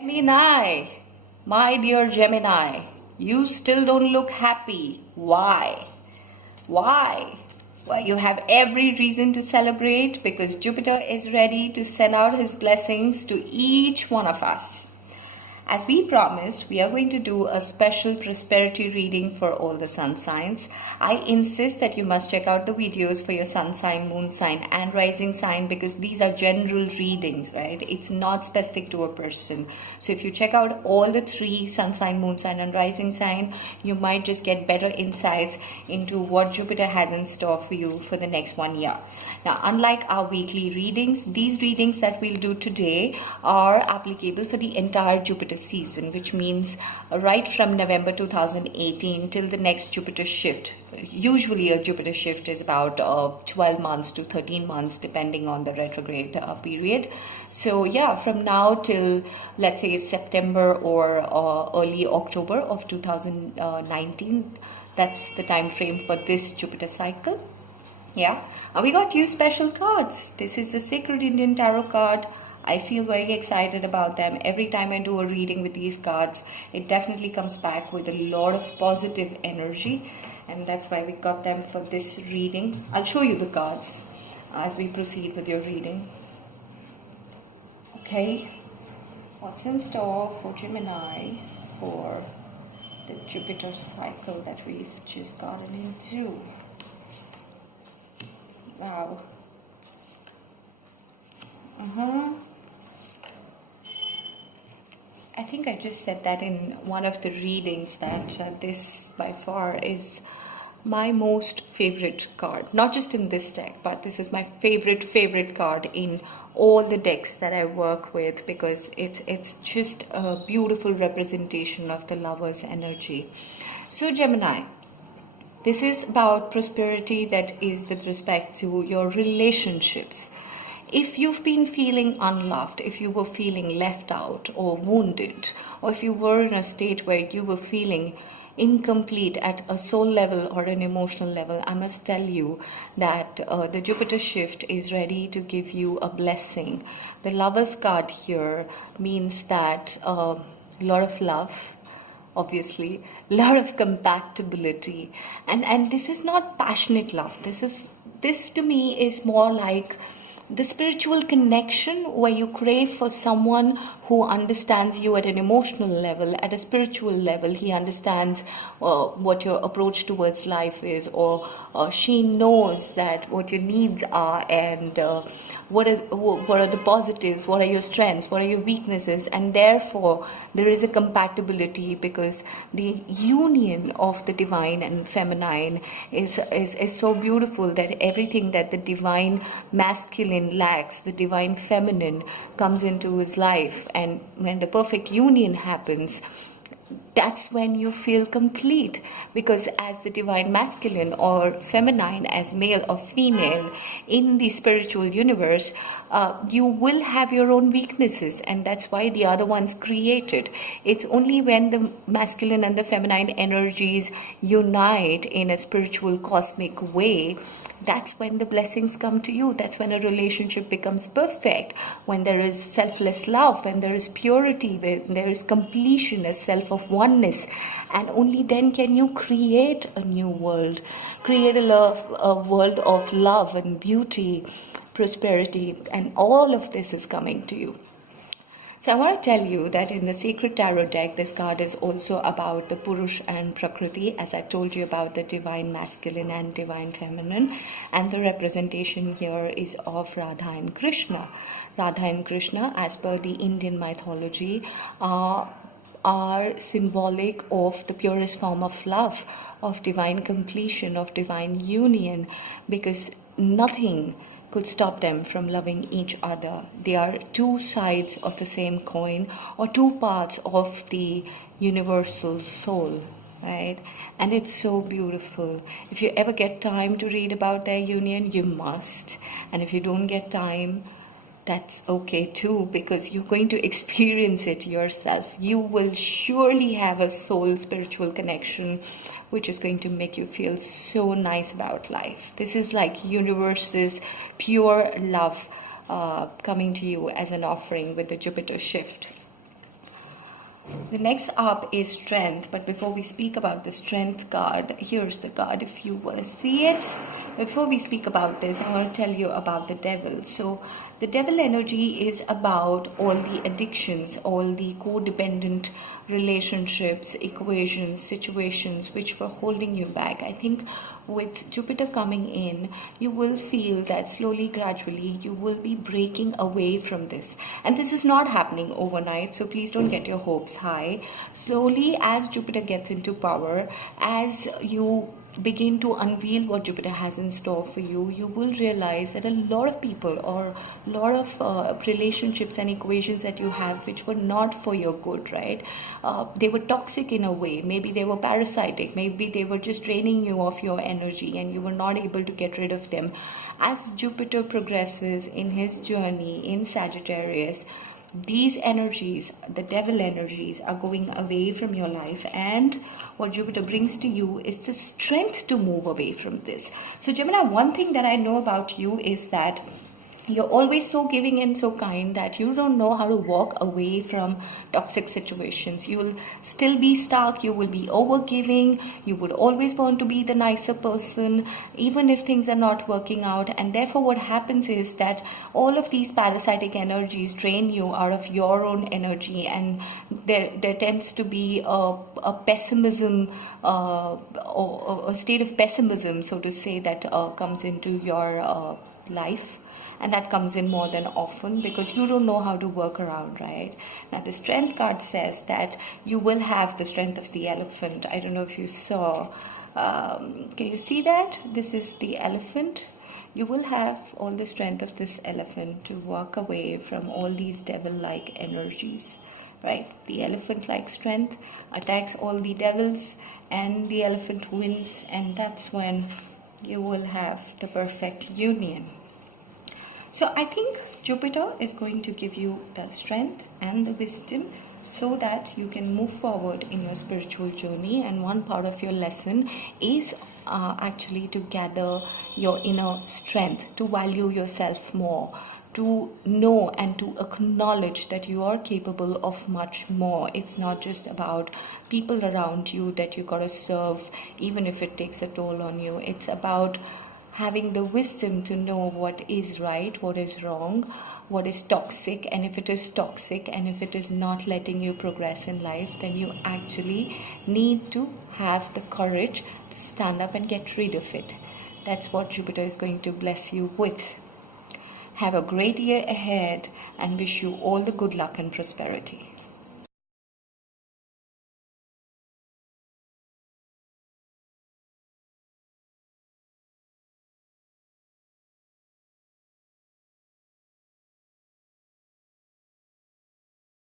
Gemini, my dear Gemini, you still don't look happy. Why? Why? Well, you have every reason to celebrate because Jupiter is ready to send out his blessings to each one of us. As we promised, we are going to do a special prosperity reading for all the sun signs. I insist that you must check out the videos for your sun sign, moon sign and rising sign because these are general readings, right? It's not specific to a person. So if you check out all the three sun sign, moon sign and rising sign, you might just get better insights into what Jupiter has in store for you for the next 1 year. Now, unlike our weekly readings, these readings that we'll do today are applicable for the entire Jupiter season, which means right from November 2018 till the next Jupiter shift. Usually a Jupiter shift is about 12 months to 13 months depending on the retrograde period. So yeah, from now till let's say September or early October of 2019, that's the time frame for this Jupiter cycle. Yeah, we got two special cards. This is the Sacred Indian Tarot card. I feel very excited about them. Every time I do a reading with these cards, it definitely comes back with a lot of positive energy. And that's why we got them for this reading. I'll show you the cards as we proceed with your reading. Okay, what's in store for Gemini for the Jupiter cycle that we've just gotten into? Wow. I think I just said that in one of the readings that this by far is my most favorite card. Not just in this deck, but this is my favorite card in all the decks that I work with because it's just a beautiful representation of the lover's energy. So Gemini, this is about prosperity that is with respect to your relationships. If you've been feeling unloved, if you were feeling left out or wounded, or if you were in a state where you were feeling incomplete at a soul level or an emotional level, I must tell you that the Jupiter shift is ready to give you a blessing. The Lover's card here means that a lot of love, obviously, a lot of compatibility, and this is not passionate love. This to me is more like the spiritual connection where you crave for someone who understands you at an emotional level, at a spiritual level. He understands what your approach towards life is, or she knows that what your needs are and what are the positives, what are your strengths, what are your weaknesses, and therefore there is a compatibility because the union of the divine and feminine is so beautiful that everything that the divine masculine lacks, the divine feminine comes into his life. And when the perfect union happens, that's when you feel complete, because as the divine masculine or feminine, as male or female in the spiritual universe, you will have your own weaknesses, and that's why the other one's created. It's only when the masculine and the feminine energies unite in a spiritual cosmic way, that's when the blessings come to you. That's when a relationship becomes perfect, when there is selfless love, when there is purity, when there is completion, a self of oneness. And only then can you create a new world, create a world of love and beauty, prosperity, and all of this is coming to you. So I want to tell you that in the Sacred Tarot deck, this card is also about the Purush and Prakriti, as I told you about the divine masculine and divine feminine. And the representation here is of Radha and Krishna. Radha and Krishna, as per the Indian mythology, are symbolic of the purest form of love, of divine completion, of divine union, because nothing could stop them from loving each other. They are two sides of the same coin, or two parts of the universal soul, right? And it's so beautiful. If you ever get time to read about their union, you must. And if you don't get time, that's okay too, because you're going to experience it yourself. You will surely have a soul spiritual connection which is going to make you feel so nice about life. This is like universe's pure love coming to you as an offering with the Jupiter shift. The next up is strength, but before we speak about the strength card, here's the card if you want to see it. Before we speak about this, I want to tell you about the devil. So the devil energy is about all the addictions, all the codependent relationships, equations, situations which were holding you back. I think with Jupiter coming in, you will feel that slowly, gradually, you will be breaking away from this. And this is not happening overnight, so please don't get your hopes high. Slowly, as Jupiter gets into power, as you begin to unveil what Jupiter has in store for you, you will realize that a lot of people or a lot of relationships and equations that you have which were not for your good, right? They were toxic in a way. Maybe they were parasitic. Maybe they were just draining you of your energy and you were not able to get rid of them. As Jupiter progresses in his journey in Sagittarius, these energies, the devil energies, are going away from your life, and what Jupiter brings to you is the strength to move away from this. So Gemini, one thing that I know about you is that you're always so giving and so kind that you don't know how to walk away from toxic situations. You will still be stuck, you will be overgiving, you would always want to be the nicer person, even if things are not working out. And therefore what happens is that all of these parasitic energies drain you out of your own energy, and there tends to be a pessimism, or a state of pessimism, so to say, that comes into your life. And that comes in more than often because you don't know how to work around, right? Now, the strength card says that you will have the strength of the elephant. I don't know if you saw. Can you see that? This is the elephant. You will have all the strength of this elephant to walk away from all these devil-like energies, right? The elephant-like strength attacks all the devils and the elephant wins, and that's when you will have the perfect union. So I think Jupiter is going to give you the strength and the wisdom so that you can move forward in your spiritual journey. And one part of your lesson is actually to gather your inner strength, to value yourself more, to know and to acknowledge that you are capable of much more. It's not just about people around you that you gotta serve, even if it takes a toll on you. It's about having the wisdom to know what is right, what is wrong, what is toxic, and if it is toxic and if it is not letting you progress in life, then you actually need to have the courage to stand up and get rid of it. That's what Jupiter is going to bless you with. Have a great year ahead and wish you all the good luck and prosperity.